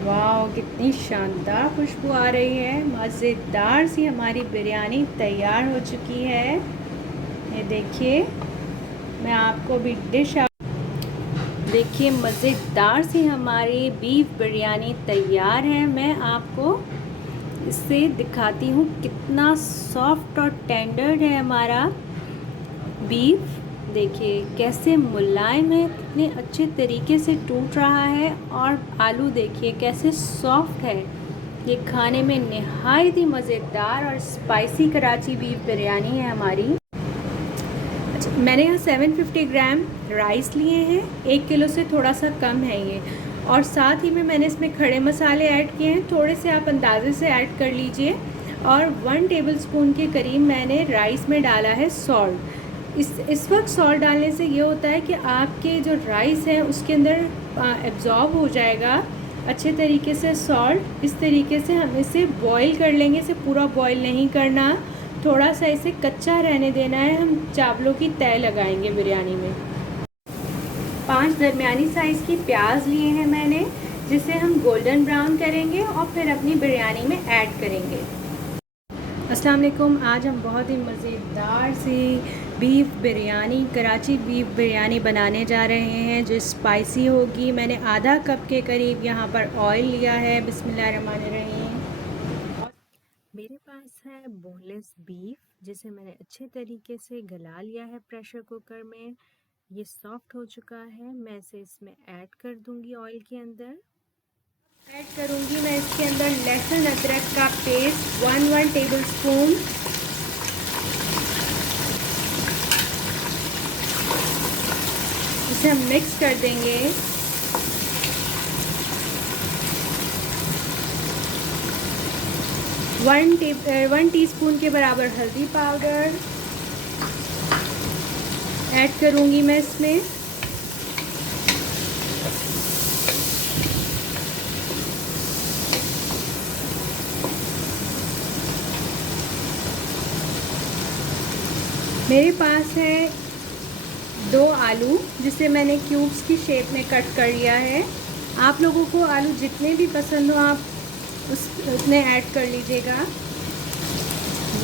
वाह, कितनी शानदार खुशबू आ रही है। मज़ेदार सी हमारी बिरयानी तैयार हो चुकी है। ये देखिए, मैं आपको भी डिश देखिए, मज़ेदार सी हमारी बीफ बिरयानी तैयार है। मैं आपको इससे दिखाती हूँ कितना सॉफ्ट और टेंडर है हमारा बीफ। देखिए कैसे मुलायम है, कितने अच्छे तरीके से टूट रहा है, और आलू देखिए कैसे सॉफ्ट है। ये खाने में नहायत ही मज़ेदार और स्पाइसी कराची बीफ बिरयानी है हमारी। अच्छा, मैंने यहाँ 750 ग्राम राइस लिए हैं, 1 किलो से थोड़ा सा कम है ये। और साथ ही में मैंने इसमें खड़े मसाले ऐड किए हैं, थोड़े से आप अंदाजे से ऐड कर लीजिए। और 1 टेबलस्पून के करीब मैंने राइस में डाला है सॉल्ट। इस वक्त सॉल्ट डालने से ये होता है कि आपके जो राइस है उसके अंदर एब्जॉर्ब हो जाएगा अच्छे तरीके से सॉल्ट। इस तरीके से हम इसे बॉईल कर लेंगे। इसे पूरा बॉईल नहीं करना, थोड़ा सा इसे कच्चा रहने देना है। हम चावलों की तय लगाएंगे बिरयानी में। 5 दरमियानी साइज़ की प्याज लिए हैं मैंने, जिसे हम गोल्डन ब्राउन करेंगे और फिर अपनी बिरयानी में ऐड करेंगे। अस्सलाम वालेकुम। आज हम बहुत ही मज़ेदार सी बीफ बिरयानी, कराची बीफ बिरयानी बनाने जा रहे हैं जो स्पाइसी होगी। मैंने आधा कप के करीब यहाँ पर ऑयल लिया है। बिस्मिल्लाहिर्रहमानिर्रहीम। मेरे पास है बोनलेस बीफ, जिसे मैंने अच्छे तरीके से गला लिया है प्रेशर कुकर में। ये सॉफ्ट हो चुका है। मैं इसे इसमें ऐड कर दूंगी ऑयल के अंदर। ऐड करूंगी मैं इसके अंदर लहसुन अदरक का पेस्ट 1 टेबलस्पून। इसे हम मिक्स कर देंगे। वन टीस्पून के बराबर हल्दी पाउडर ऐड करूंगी मैं इसमें। मेरे पास है 2 आलू, जिसे मैंने क्यूब्स की शेप में कट कर लिया है। आप लोगों को आलू जितने भी पसंद हो आप उसमें ऐड कर लीजिएगा।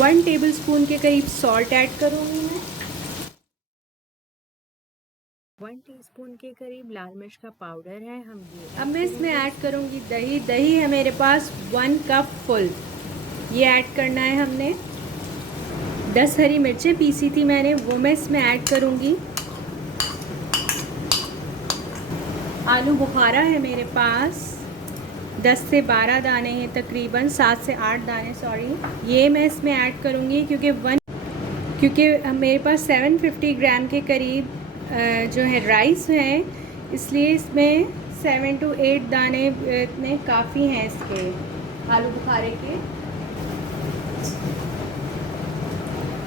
1 टेबलस्पून के करीब सॉल्ट ऐड करूँगी मैं। 1 टीस्पून के करीब लाल मिर्च का पाउडर है। अब मैं इसमें ऐड करूँगी दही। दही है मेरे पास 1 कप फुल, ये ऐड करना है हमने। 10 हरी मिर्चें पीसी थी मैंने, वो मैं इसमें ऐड करूँगी। आलू बुखारा है मेरे पास, 10 से 12 दाने हैं, तकरीबन 7 से 8 दाने सॉरी। ये मैं इसमें ऐड करूँगी क्योंकि मेरे पास 750 ग्राम के करीब जो है राइस है, इसलिए इसमें 7 to 8 दाने इतने काफ़ी हैं इसके आलू बुखारे के।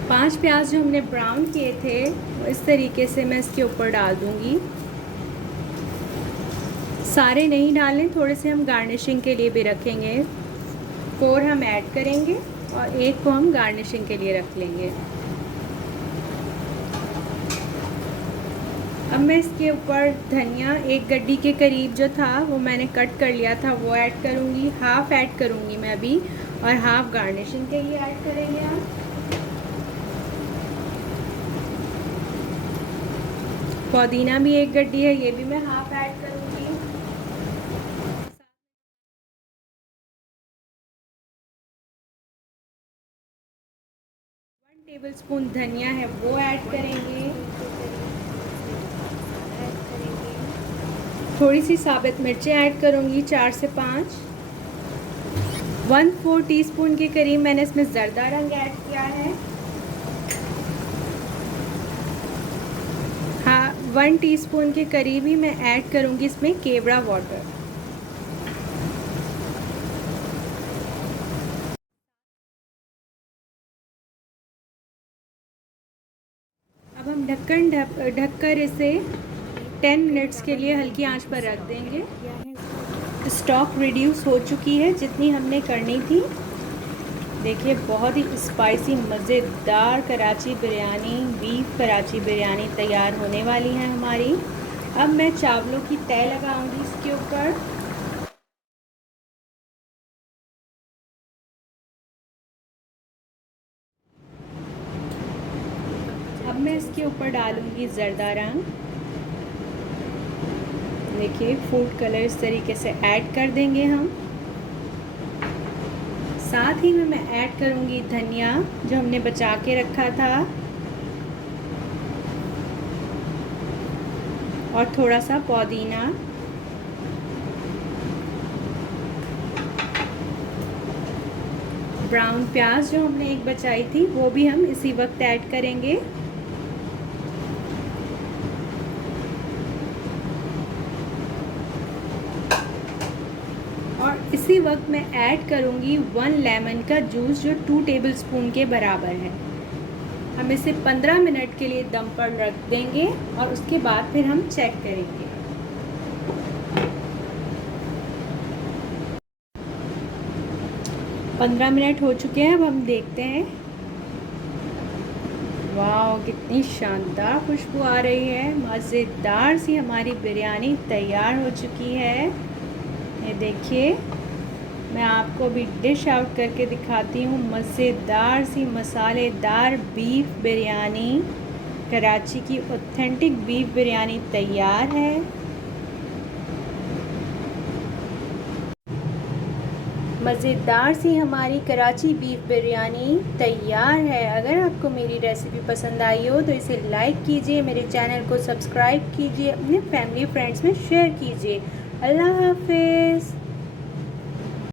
5 प्याज जो हमने ब्राउन किए थे वो इस तरीके से मैं इसके ऊपर डाल दूँगी। सारे नहीं डालें, थोड़े से हम गार्निशिंग के लिए भी रखेंगे। 4 हम ऐड करेंगे और 1 को हम गार्निशिंग के लिए रख लेंगे। अब मैं इसके ऊपर धनिया 1 गड्डी के करीब जो था वो मैंने कट कर लिया था वो ऐड करूँगी। हाफ़ ऐड करूँगी मैं अभी, और हाफ़ गार्निशिंग के लिए ऐड करेंगे हम। पुदीना भी 1 गड्डी है, ये भी मैं हाफ़ ऐड करूँगी। 1 टेबलस्पून धनिया है वो ऐड करेंगे। थोड़ी सी साबित मिर्चें ऐड करूँगी, 4 से 5। 1/4 टीस्पून के करीब मैंने इसमें ज़रदा रंग ऐड किया है। हाँ, 1 टीस्पून के करीब ही मैं ऐड करूँगी इसमें केवड़ा वाटर। अब हम ढककर इसे 10 मिनट्स के लिए हल्की आंच पर रख देंगे। स्टॉक रिड्यूस हो चुकी है जितनी हमने करनी थी। देखिए बहुत ही स्पाइसी मज़ेदार कराची बिरयानी, बीफ कराची बिरयानी तैयार होने वाली है हमारी। अब मैं चावलों की तय लगाऊंगी इसके ऊपर। अब मैं इसके ऊपर डालूँगी ज़र्दा रंग। देखिए फूड कलर इस तरीके से ऐड कर देंगे हम। साथ ही में मैं ऐड करूँगी धनिया जो हमने बचा के रखा था, और थोड़ा सा पुदीना। ब्राउन प्याज जो हमने एक बचाई थी वो भी हम इसी वक्त ऐड करेंगे। और इसी वक्त मैं ऐड करूँगी 1 लेमन का जूस जो 2 टेबलस्पून के बराबर है। हम इसे 15 मिनट के लिए दम पर रख देंगे और उसके बाद फिर हम चेक करेंगे। पंद्रह मिनट हो चुके हैं, अब हम देखते हैं। वाह, कितनी शानदार खुशबू आ रही है। मज़ेदार सी हमारी बिरयानी तैयार हो चुकी है। ये देखिए, मैं आपको भी डिश आउट करके दिखाती हूँ। मज़ेदार सी मसालेदार बीफ बिरयानी, कराची की ऑथेंटिक बीफ बिरयानी तैयार है। मज़ेदार सी हमारी कराची बीफ बिरयानी तैयार है। अगर आपको मेरी रेसिपी पसंद आई हो तो इसे लाइक कीजिए, मेरे चैनल को सब्सक्राइब कीजिए, अपने फैमिली फ्रेंड्स में शेयर कीजिए। अल्लाह हाफ़िज़।